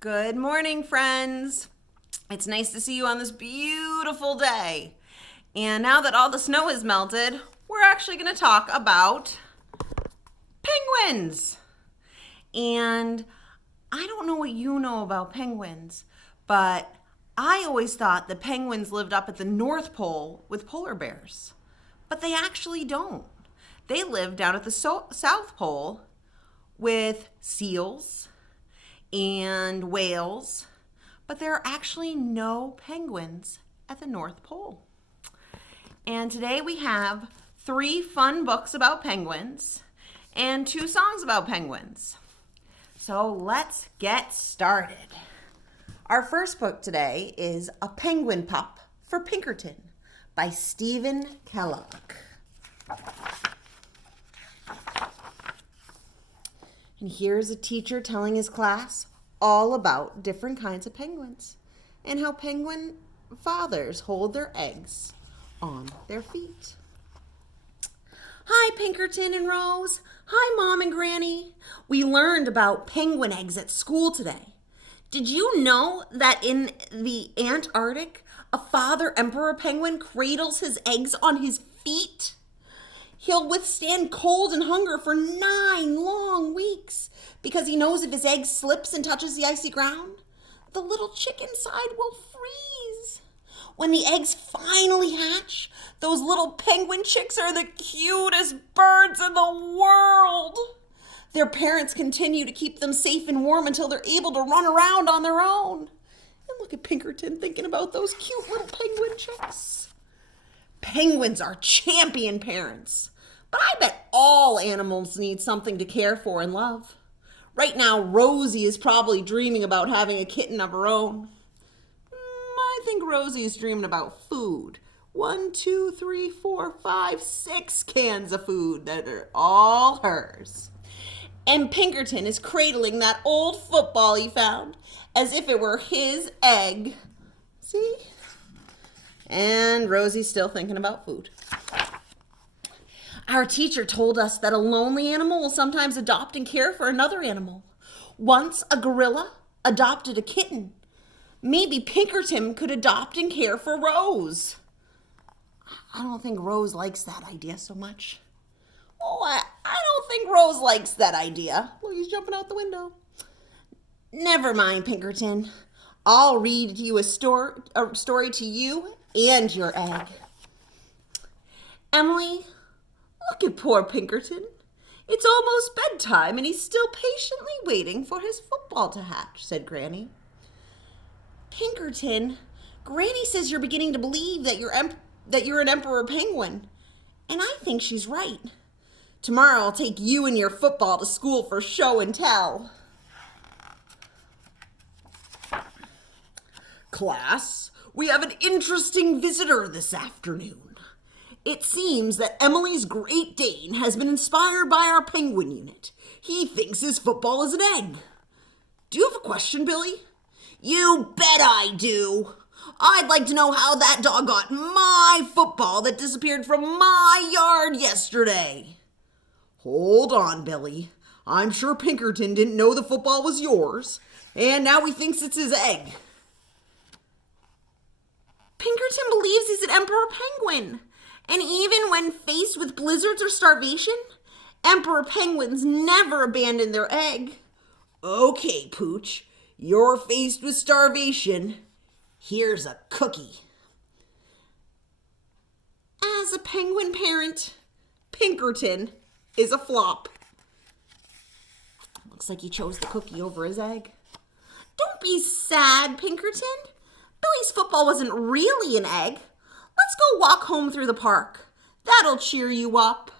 Good morning, friends. It's nice to see you on this beautiful day. And now that all the snow has melted, we're actually going to talk about penguins. And I don't know what you know about penguins, but I always thought the penguins lived up at the North Pole with polar bears. But they actually don't. They live down at the South Pole with seals and whales, but there are actually no penguins at the North Pole. And today we have 3 fun books about penguins and 2 songs about penguins. So let's get started. Our first book today is A Penguin Pup for Pinkerton by Stephen Kellogg. And here's a teacher telling his class all about different kinds of penguins and how penguin fathers hold their eggs on their feet. Hi, Pinkerton and Rose. Hi, Mom and Granny. We learned about penguin eggs at school today. Did you know that in the Antarctic, a father emperor penguin cradles his eggs on his feet? He'll withstand cold and hunger for 9 long weeks because he knows if his egg slips and touches the icy ground, the little chick inside will freeze. When the eggs finally hatch, those little penguin chicks are the cutest birds in the world. Their parents continue to keep them safe and warm until they're able to run around on their own. And look at Pinkerton thinking about those cute little penguin chicks. Penguins are champion parents, but I bet all animals need something to care for and love. Right now, Rosie is probably dreaming about having a kitten of her own. I think Rosie is dreaming about food. 1, 2, 3, 4, 5, 6 cans of food that are all hers. And Pinkerton is cradling that old football he found as if it were his egg. See? And Rosie's still thinking about food. Our teacher told us that a lonely animal will sometimes adopt and care for another animal. Once a gorilla adopted a kitten. Maybe Pinkerton could adopt and care for Rose. I don't think Rose likes that idea so much. Oh, I don't think Rose likes that idea. Look, he's jumping out the window. Never mind, Pinkerton. I'll read you a story to you and your egg. Emily, look at poor Pinkerton. It's almost bedtime and he's still patiently waiting for his football to hatch, said Granny. Pinkerton, Granny says you're beginning to believe that you're an emperor penguin, and I think she's right. Tomorrow I'll take you and your football to school for show and tell. Class, we have an interesting visitor this afternoon. It seems that Emily's Great Dane has been inspired by our penguin unit. He thinks his football is an egg. Do you have a question, Billy? You bet I do. I'd like to know how that dog got my football that disappeared from my yard yesterday. Hold on, Billy. I'm sure Pinkerton didn't know the football was yours, and now he thinks it's his egg. Pinkerton believes he's an emperor penguin. And even when faced with blizzards or starvation, emperor penguins never abandon their egg. Okay, Pooch, you're faced with starvation. Here's a cookie. As a penguin parent, Pinkerton is a flop. Looks like he chose the cookie over his egg. Don't be sad, Pinkerton. Billy's football wasn't really an egg. Let's go walk home through the park. That'll cheer you up.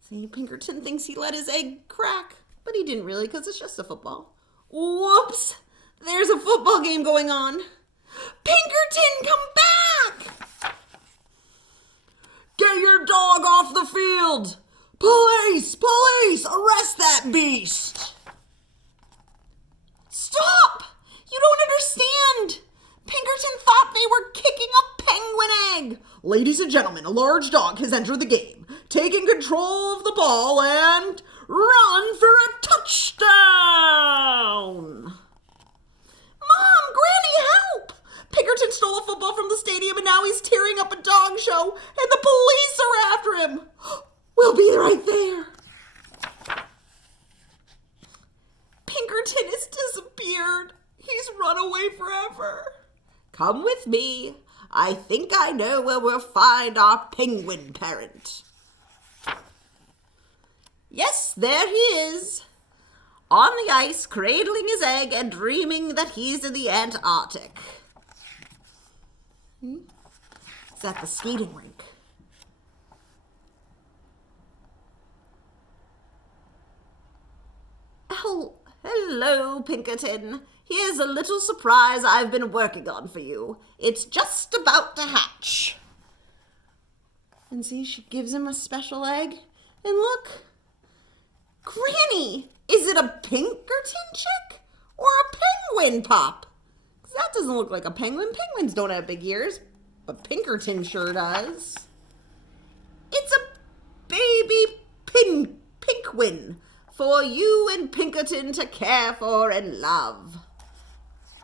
See, Pinkerton thinks he let his egg crack, but he didn't really because it's just a football. Whoops! There's a football game going on. Pinkerton, come back! Get your dog off the field! Police! Police! Arrest that beast! Stop! You don't understand! Pinkerton thought they were kicking a penguin egg. Ladies and gentlemen, a large dog has entered the game, taking control of the ball and run for a touchdown. show and the police are after him. We'll be right there. Pinkerton has disappeared. He's run away forever. Come with me. I think I know where we'll find our penguin parent. Yes, there he is. On the ice, cradling his egg and dreaming that he's in the Antarctic. It's at the skating rink. Oh, hello, Pinkerton. Here's a little surprise I've been working on for you. It's just about to hatch. And see, she gives him a special egg. And look, Granny, is it a Pinkerton chick or a penguin pup? 'Cause that doesn't look like a penguin. Penguins don't have big ears, but Pinkerton sure does. It's a baby pinkwin for you and Pinkerton to care for and love.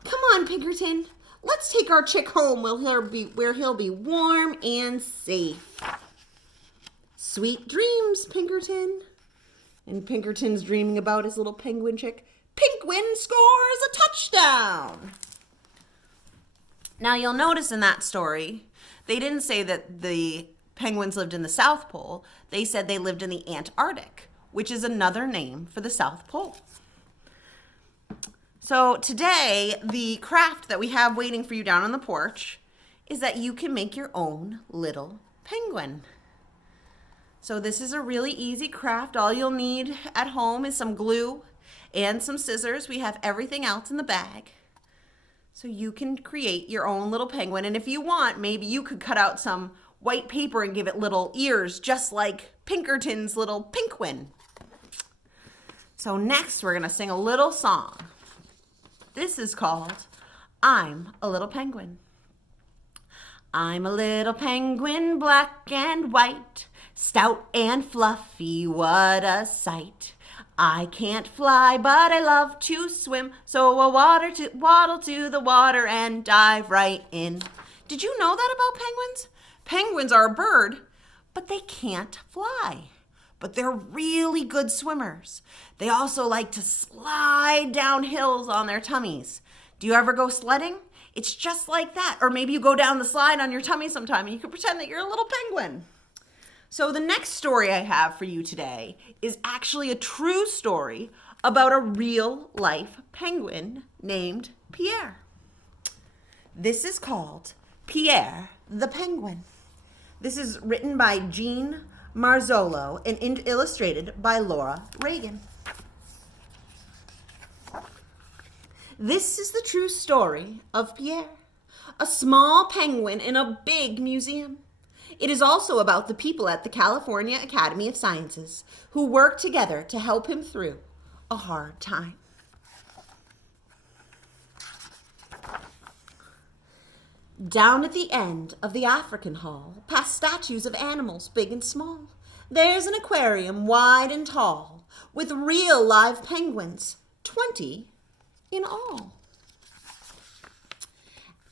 Come on, Pinkerton. Let's take our chick home where he'll be warm and safe. Sweet dreams, Pinkerton. And Pinkerton's dreaming about his little penguin chick. Pinkwin scores a touchdown. Now you'll notice in that story, they didn't say that the penguins lived in the South Pole. They said they lived in the Antarctic, which is another name for the South Pole. So today, the craft that we have waiting for you down on the porch is that you can make your own little penguin. So this is a really easy craft. All you'll need at home is some glue and some scissors. We have everything else in the bag. So you can create your own little penguin. And if you want, maybe you could cut out some white paper and give it little ears, just like Pinkerton's little penguin. So next, we're going to sing a little song. This is called I'm a Little Penguin. I'm a little penguin, black and white, stout and fluffy, what a sight. I can't fly, but I love to swim, so I'll waddle to the water and dive right in. Did you know that about penguins? Penguins are a bird, but they can't fly. But they're really good swimmers. They also like to slide down hills on their tummies. Do you ever go sledding? It's just like that. Or maybe you go down the slide on your tummy sometime and you can pretend that you're a little penguin. So the next story I have for you today is actually a true story about a real life penguin named Pierre. This is called Pierre the Penguin. This is written by Jean Marzolo and illustrated by Laura Reagan. This is the true story of Pierre, a small penguin in a big museum. It is also about the people at the California Academy of Sciences who work together to help him through a hard time. Down at the end of the African Hall, past statues of animals big and small, there's an aquarium wide and tall, with real live penguins, 20 in all.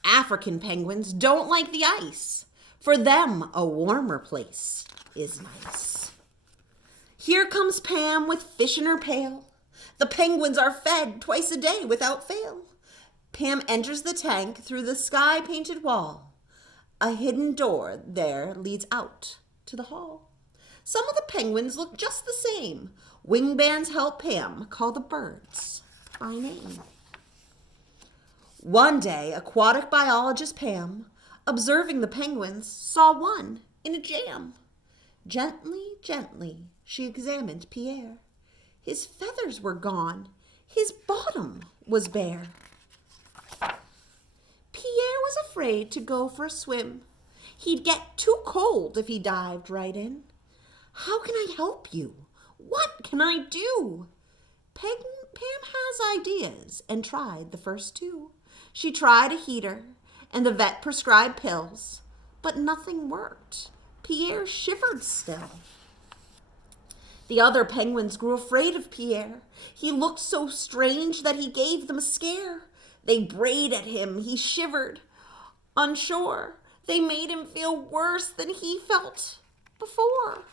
African penguins don't like the ice. For them, a warmer place is nice. Here comes Pam with fish in her pail. The penguins are fed twice a day without fail. Pam enters the tank through the sky-painted wall. A hidden door there leads out to the hall. Some of the penguins look just the same. Wing bands help Pam call the birds by name. One day, aquatic biologist Pam, observing the penguins, saw one in a jam. Gently, gently, she examined Pierre. His feathers were gone. His bottom was bare. Pierre was afraid to go for a swim. He'd get too cold if he dived right in. How can I help you? What can I do? Pam has ideas and tried the first two. She tried a heater and the vet prescribed pills, but nothing worked. Pierre shivered still. The other penguins grew afraid of Pierre. He looked so strange that he gave them a scare. They brayed at him. He shivered. Unsure, They made him feel worse than he felt before.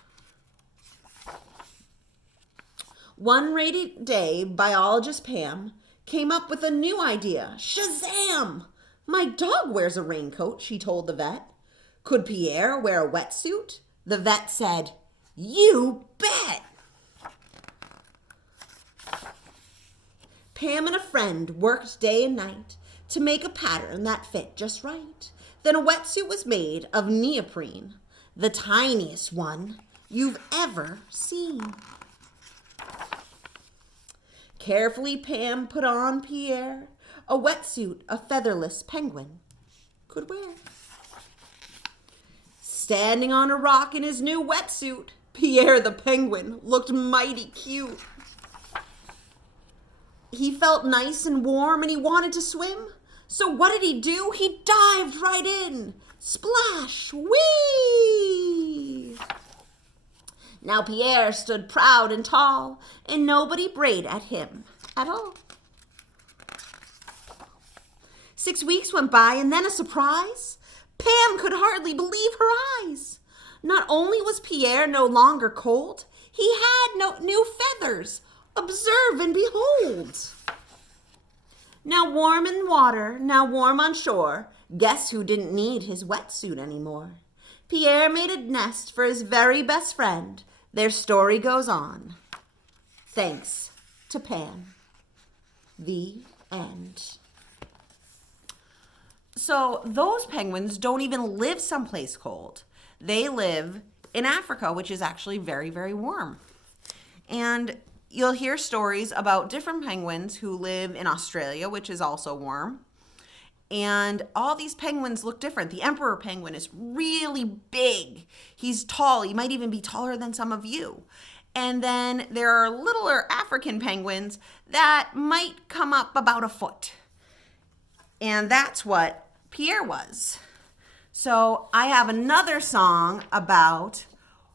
One rainy day, biologist Pam came up with a new idea. Shazam! My dog wears a raincoat, she told the vet. Could Pierre wear a wetsuit? The vet said, you bet! Pam and a friend worked day and night to make a pattern that fit just right. Then a wetsuit was made of neoprene, the tiniest one you've ever seen. Carefully, Pam put on Pierre a wetsuit a featherless penguin could wear. Standing on a rock in his new wetsuit, Pierre the Penguin looked mighty cute. He felt nice and warm and he wanted to swim. So what did he do? He dived right in. Splash! Whee! Now Pierre stood proud and tall, and nobody brayed at him at all. 6 weeks went by, and then a surprise. Pam could hardly believe her eyes. Not only was Pierre no longer cold, he had no new feathers. Observe and behold. Now warm in water, now warm on shore, guess who didn't need his wetsuit anymore? Pierre made a nest for his very best friend. Their story goes on. Thanks to Pam. The end. So those penguins don't even live someplace cold. They live in Africa, which is actually very, very warm. And you'll hear stories about different penguins who live in Australia, which is also warm. And all these penguins look different. The emperor penguin is really big. He's tall. He might even be taller than some of you. And then there are littler African penguins that might come up about a foot. And that's what Pierre was. So I have another song about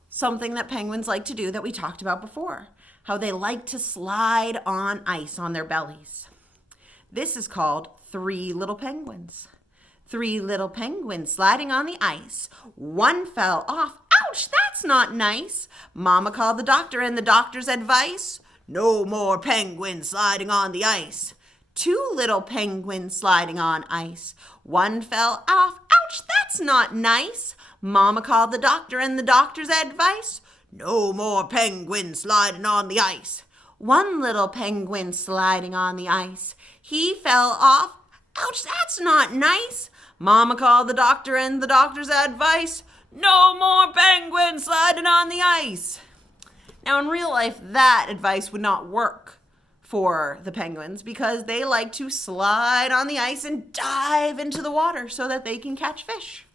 something that penguins like to do that we talked about before. How they like to slide on ice on their bellies. This is called Three Little Penguins. 3 little penguins sliding on the ice. One fell off. Ouch, that's not nice. Mama called the doctor and the doctor's advice. No more penguins sliding on the ice. 2 little penguins sliding on ice. One fell off. Ouch, that's not nice. Mama called the doctor and the doctor's advice. No more penguins sliding on the ice. 1 little penguin sliding on the ice. He fell off. Ouch, that's not nice. Mama called the doctor and the doctor's advice. No more penguins sliding on the ice. Now in real life, that advice would not work for the penguins because they like to slide on the ice and dive into the water so that they can catch fish.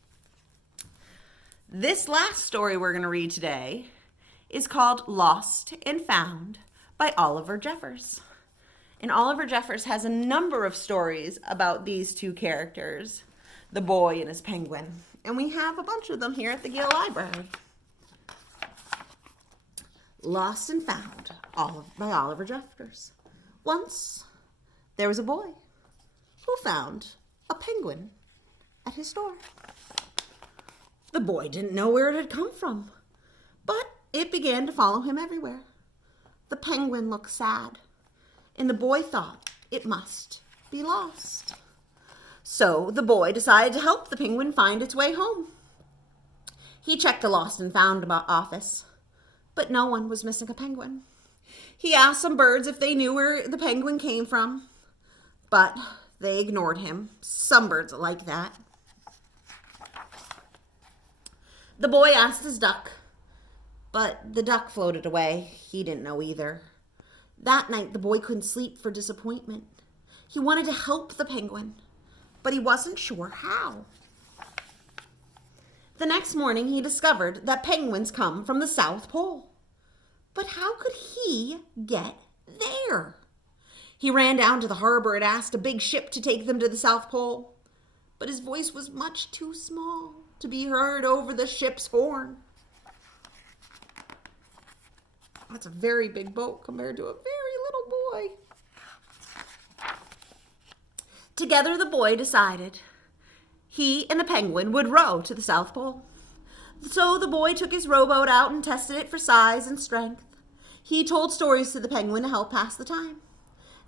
This last story we're going to read today is called Lost and Found by Oliver Jeffers. And Oliver Jeffers has a number of stories about these 2 characters, the boy and his penguin. And we have a bunch of them here at the Gill Library. Lost and Found by Oliver Jeffers. Once there was a boy who found a penguin at his door. The boy didn't know where it had come from, but it began to follow him everywhere. The penguin looked sad, and the boy thought it must be lost. So the boy decided to help the penguin find its way home. He checked the Lost and Found office, but no one was missing a penguin. He asked some birds if they knew where the penguin came from, but they ignored him. Some birds are like that. The boy asked his duck, but the duck floated away. He didn't know either. That night, the boy couldn't sleep for disappointment. He wanted to help the penguin, but he wasn't sure how. The next morning, he discovered that penguins come from the South Pole. But how could he get there? He ran down to the harbor and asked a big ship to take them to the South Pole. But his voice was much too small to be heard over the ship's horn. That's a very big boat compared to a very little boy. Together, the boy decided he and the penguin would row to the South Pole. So the boy took his rowboat out and tested it for size and strength. He told stories to the penguin to help pass the time.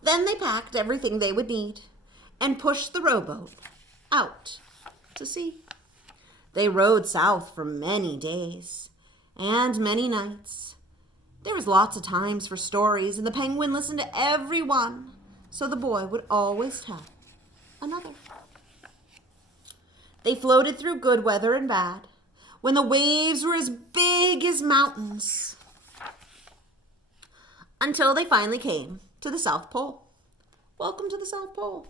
Then they packed everything they would need and pushed the rowboat out to sea. They rowed south for many days and many nights. There was lots of times for stories, and the penguin listened to every one, so the boy would always tell another. They floated through good weather and bad, when the waves were as big as mountains, until they finally came to the South Pole. Welcome to the South Pole.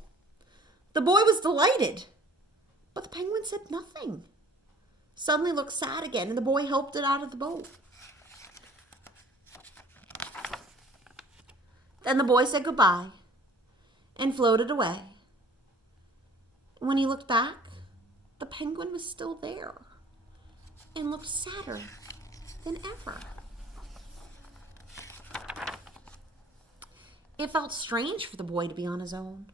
The boy was delighted, but the penguin said nothing. Suddenly looked sad again, and the boy helped it out of the boat. Then the boy said goodbye and floated away. When he looked back, the penguin was still there and looked sadder than ever. It felt strange for the boy to be on his own.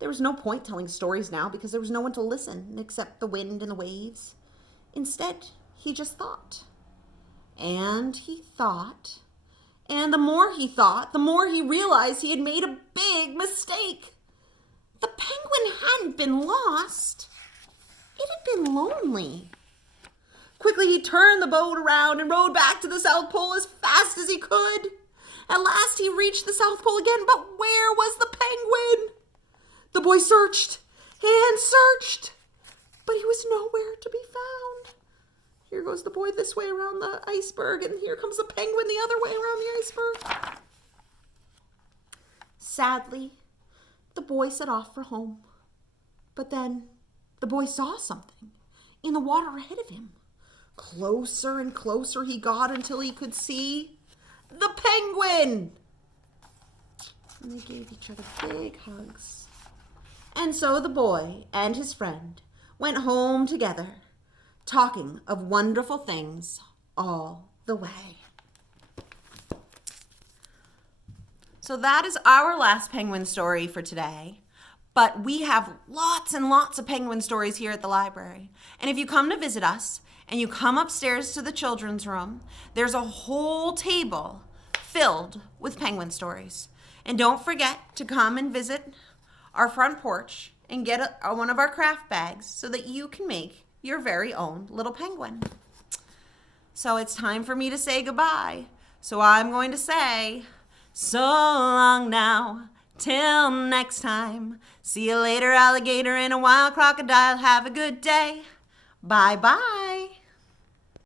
There was no point telling stories now because there was no one to listen except the wind and the waves. Instead, he just thought. And he thought. And the more he thought, the more he realized he had made a big mistake. The penguin hadn't been lost. It had been lonely. Quickly, he turned the boat around and rowed back to the South Pole as fast as he could. At last, he reached the South Pole again, but where was the penguin? The boy searched and searched, but he was nowhere to be found. Here goes the boy this way around the iceberg, and here comes the penguin the other way around the iceberg. Sadly, the boy set off for home. But then the boy saw something in the water ahead of him. Closer and closer he got until he could see the penguin. And they gave each other big hugs. And so the boy and his friend went home together, talking of wonderful things all the way. So that is our last penguin story for today. But we have lots and lots of penguin stories here at the library. And if you come to visit us and you come upstairs to the children's room, there's a whole table filled with penguin stories. And don't forget to come and visit our front porch and get one of our craft bags so that you can make your very own little penguin. So it's time for me to say goodbye. So I'm going to say, so long now, till next time. See you later, alligator and a wild crocodile. Have a good day. Bye-bye.